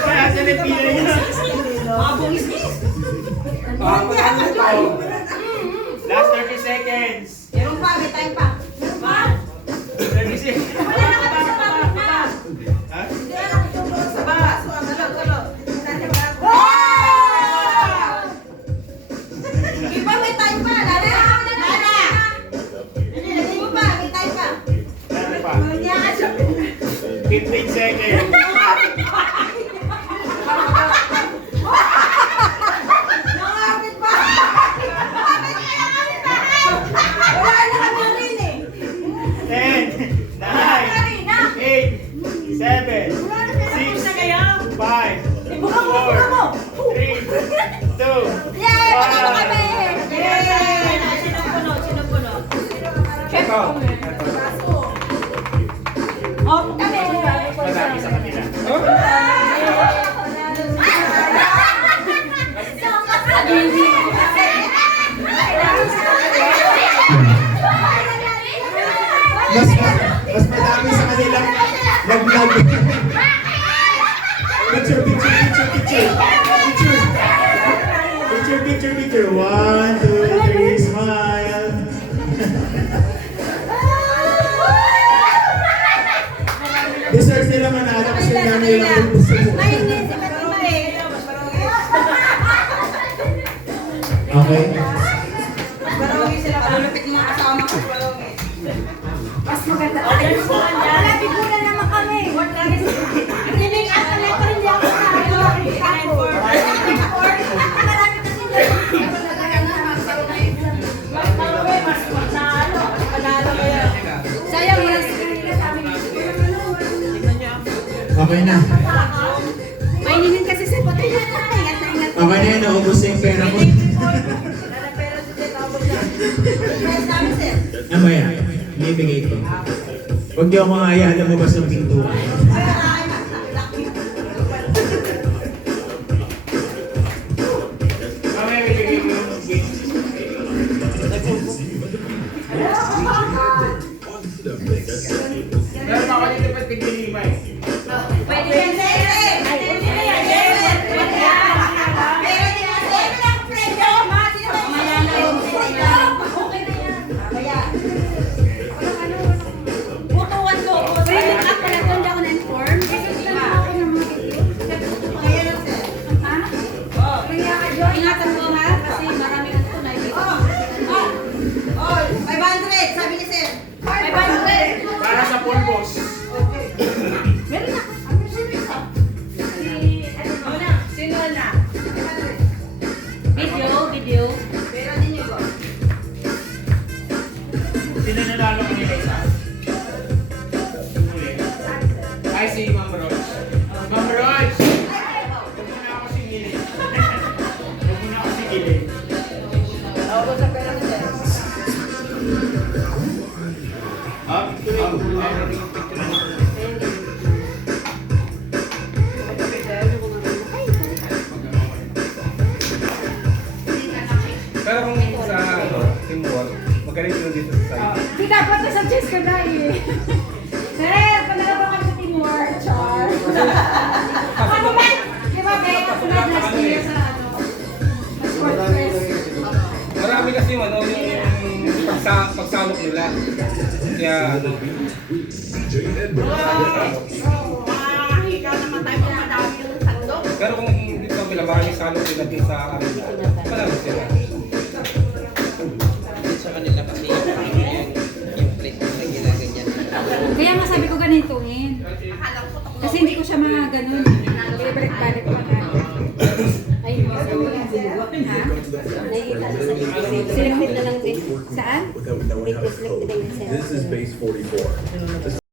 Kaya sa Pilipinas yun. Last 30 seconds. Meron pa, may time pa. 30 seconds. Wala na kami sa bakit na. Ha? Hindi na lang itong doon sa baba. So, tulo. Iba, may time pa. Lala. Hindi mo pa, may time pa. Ano pa? Kanya ka siya. 15 seconds. Nakakapit pa. Wala na kami rin eh. 10, 9, 8, 7, 6, 5, 4, 3, 2, Yay! Panalo 1. kami! Yay! Sinupuno. Ito. Opo kami! Madami sa kanila. Mas madami sa kanilang nag-vlog. Picture. 1, 2, 3, smile. Deserves nila manalo kasi dami lang gusto mo. Okay? Mas maganda. Wala, figuran naman kami. Hindi nga ako na pa rin ako marami kasi sayang wala sa kanila sa amin. Okay na. Maininin kasi sa pote. Ingat na. Okay na yun, naubos na yung pera ko. Namaya, ibibigay ko. Huwag niyo akong hayaan lumabas ng pintuan. Mamaya bibigay ko yung gift. Pero baka dito pa tigil-lima eh. Pwede yan, sir. Ingatan mo ha, kasi maraming ang tunay dito. Oh, 500, sabi ni sir. 500. Para sa pulbos. Meron na. Sino na? Video. Meron din yung go. Sino nanalo ko nila isa? Ay, si Ma'am Rose. Ma'am Rose! Huwag mo na ako sigilin. Huwag mo na ako sigilin. Ako sa pera ni sir. Pero kung sa teamwork, magaling sila dito sa side. Hindi dapat sa chess ka na eh. Sir, panalo ba kami sa teamwork, Char? Ano ba? Di ba, Bek? Ako na last year sa ano? Sa sport press. Marami kasi yung pagsalok nila. Kaya ano, pero kung hindi pa pila, baka yung salok nila din sa arena. Marami sila. Sa kanila kasi yung plate na ginaganyan. Kaya nga sabi ko ganituin. Kasi hindi ko siya mga ganun. Balik-balik pa nga. Ay, sabi ko lang ha? Nakikita sa YouTube. Selected na lang din. Saan? With no one else. This is base 44.